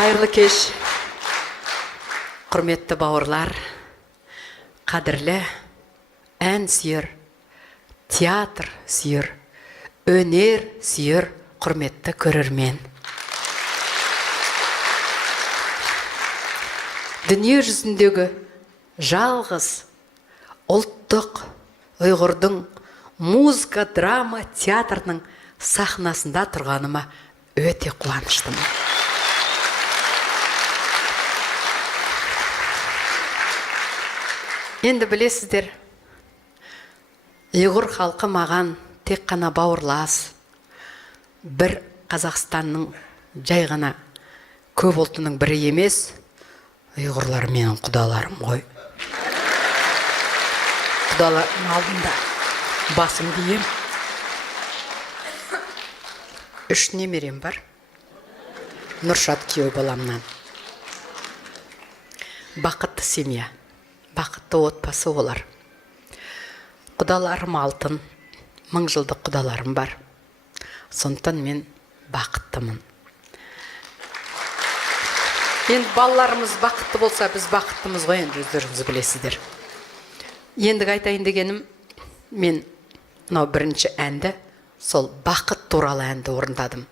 Қайырлы кеш, құрметті бауырлар, қадірлі ән сүйер, театр сүйер, өнер сүйер, құрметті көрермен. Дүние жүзіндегі жалғыз ұлттық ұйғырдың музыка, драма, театрының сахнасында тұрғаныма өте қуаныштымын. Енді білесіздер, ұйғыр халқы маған тек қана бауырлас, бір Қазақстанның жай ғана көп ұлтының бірі емес, ұйғырлар менің құдаларым ғой. Құдалардың алдында басым дейім. 3 немерем бар. Нұршат күйеу баламнан. Бақытты семья. Бақытты отбасы олар. Құдаларым алтын, 1000 жылдық құдаларым бар. Сондықтан мен бақыттымын. Енді балаларымыз бақытты болса, біз бақыттымыз ғой, енді өздеріңіз білесіздер. Ендігі айтайын дегенім, мен бірінші әнді, сол бақыт туралы әнді орындадым.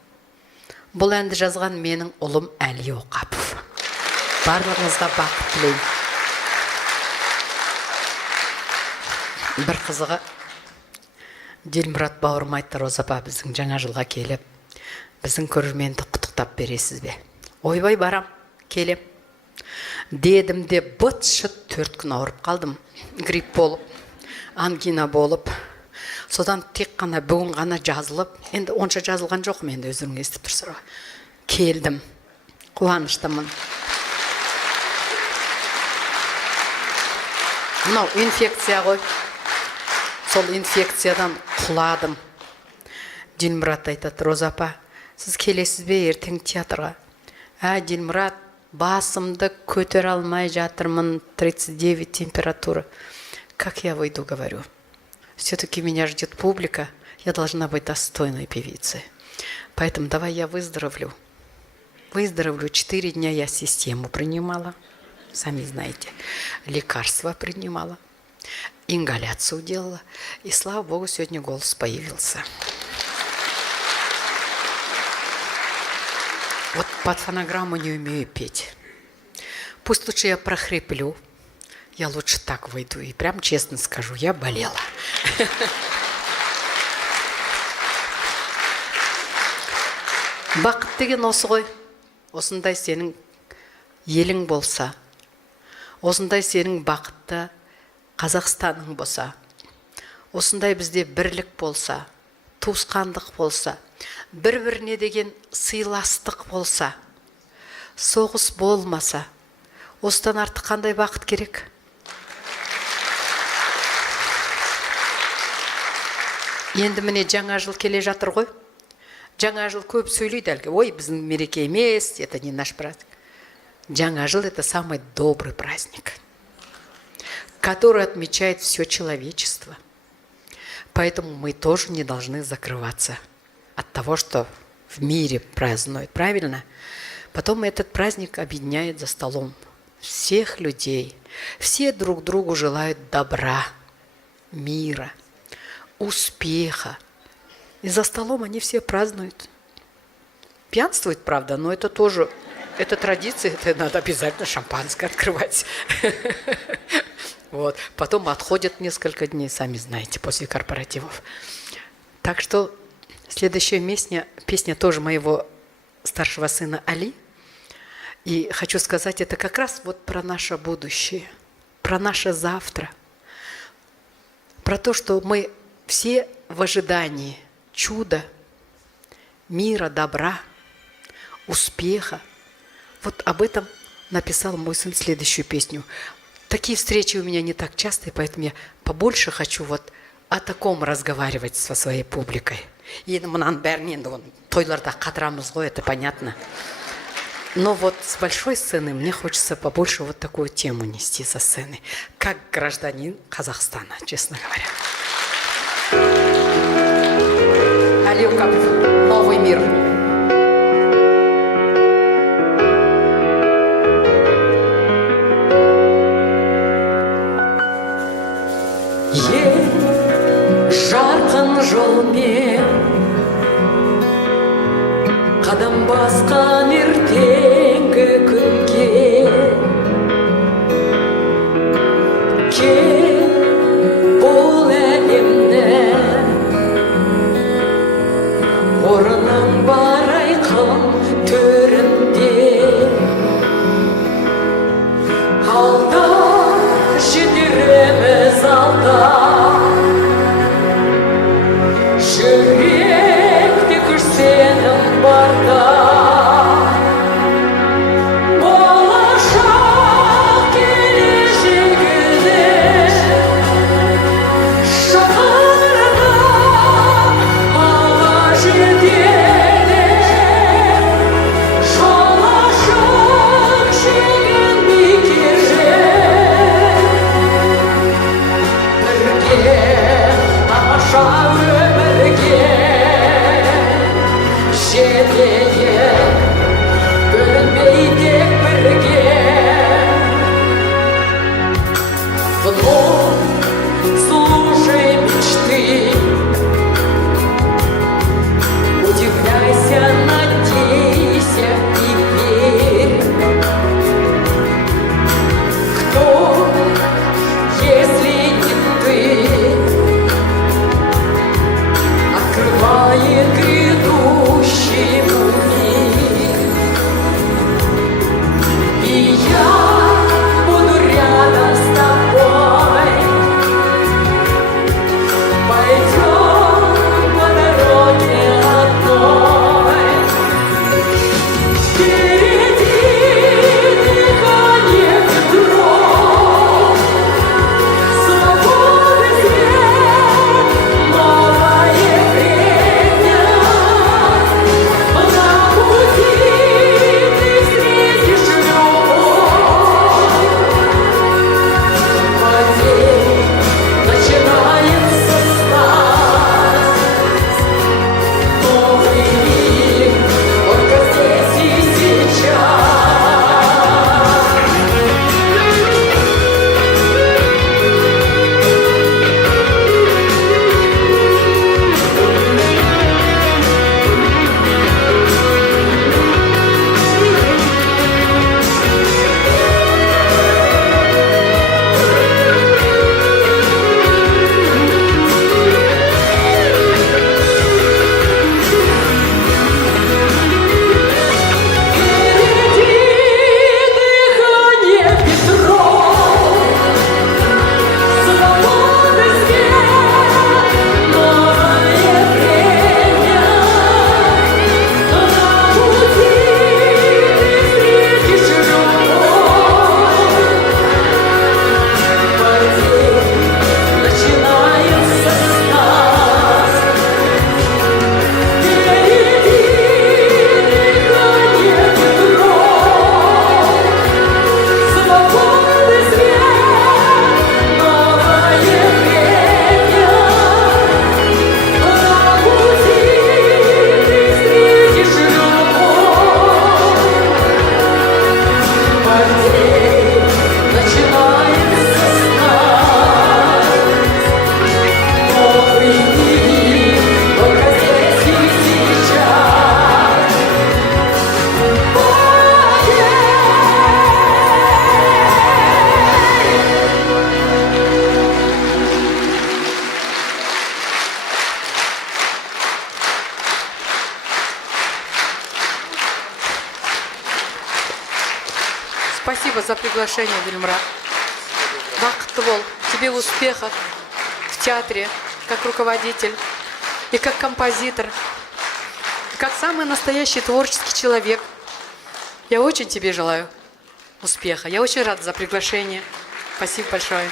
Бұл әнді жазған менің ұлым Әли Оқапов. Барлығыңызға бақыт тілеймін. Бір қызығы, Делмұрат бауырым айтты, Роза апа, біздің жаңа жылға келіп, біздің көрерменді құттықтап бересіз бе? Ойбай барам, келем. Дедім де бұт-шыт 4 күн ауырып қалдым. Грипп болып, ангина болып. Содан тек қана бүгін ғана жазылып, енді онша жазылған жоқым, енді өзіңіз естіп тұрсыз. Келдім, қуаныштымын. Мынау инфекция ғой. Сол инфекциядан құладым. Делмұрат айтады, Роза апа, сіз келесіз бе ертең театрға? Делмұрат, басымды көтер алмай жатырмын, 39 температура. Как я выйду, говорю? Все-таки меня ждет публика, я должна быть достойной певицей. Поэтому давай я выздоровлю. Выздоровлю, 4 дня я систему принимала, сами знаете, лекарства принимала. Ингаляцию делала, и, слава Богу, сегодня голос появился. Вот под фонограмму не умею петь. Пусть лучше я прохриплю, я лучше так выйду. И прям честно скажу, я болела. Бақыт деген осы ғой. Осындай сенің елің болса, осындай сенің бақытты Қазақстанның болса, осындай бізде бірлік болса, туысқандық болса, бір-біріне деген сыйластық болса, соғыс болмаса, осыдан артық қандай бақыт керек? Енді міне жаңа жыл келе жатыр ғой. Жаңа жыл көп сөйлейді әлгі. Ой, біздің мереке емес, это не наш праздник. Жаңа жыл – это самый добрый праздник, который отмечает все человечество. Поэтому мы тоже не должны закрываться от того, что в мире празднуют. Правильно? Потом этот праздник объединяет за столом всех людей. Все друг другу желают добра, мира, успеха. И за столом они все празднуют. Пьянствуют, правда, но это тоже, это традиция, это надо обязательно шампанское открывать. Вот. Потом отходят несколько дней, сами знаете, после корпоративов. Так что следующая песня тоже моего старшего сына Али. И хочу сказать, это как раз вот про наше будущее, про наше завтра, про то, что мы все в ожидании чуда, мира, добра, успеха. Вот об этом написал мой сын следующую песню. Такие встречи у меня не так часто, и поэтому я побольше хочу вот о таком разговаривать со своей публикой. И мынан бәрін енді тойларда қатырамыз ғой, это понятно. Но вот с большой сцены мне хочется побольше вот такую тему нести со сцены, как гражданин Казахстана, честно говоря. Али Оқапов, новый мир. Адасқан ертеңгі күнге кел бұл әлемнен орының бар айқын төрінде алда жетеріміз алда жүректе күш сенім барда болашақ келешегіне шақырды алға жетеді жол ашық шегін бекер бірге тамаша өмірге жетейік бөлінбей тек бірге вновь слушай мечты удивляйся, надейся и верь. Кто, если не ты, открывает грядущему мир? И я буду рядом с тобой. Пойдем по дороге одной. Впереди дыхание ветров, свободы свет, новое время. На пути ты встретишь любовь. День начинается с нас. Новый мир только здесь и сейчас. Впереди дыхание ветров, свободы свет, новое время. На пути ты встретишь любовь. День начинается с нас. Впереди дыхание ветров, свободы свет, новое время. На пути ты встретишь любовь. День начинается с нас. Новый мир только здесь и сейчас. Спасибо за приглашение, Дильмурат. Бақытты бол. Тебе успехов в театре, как руководитель, и как композитор, и как самый настоящий творческий человек. Я очень тебе желаю успеха. Я очень рада за приглашение. Спасибо большое.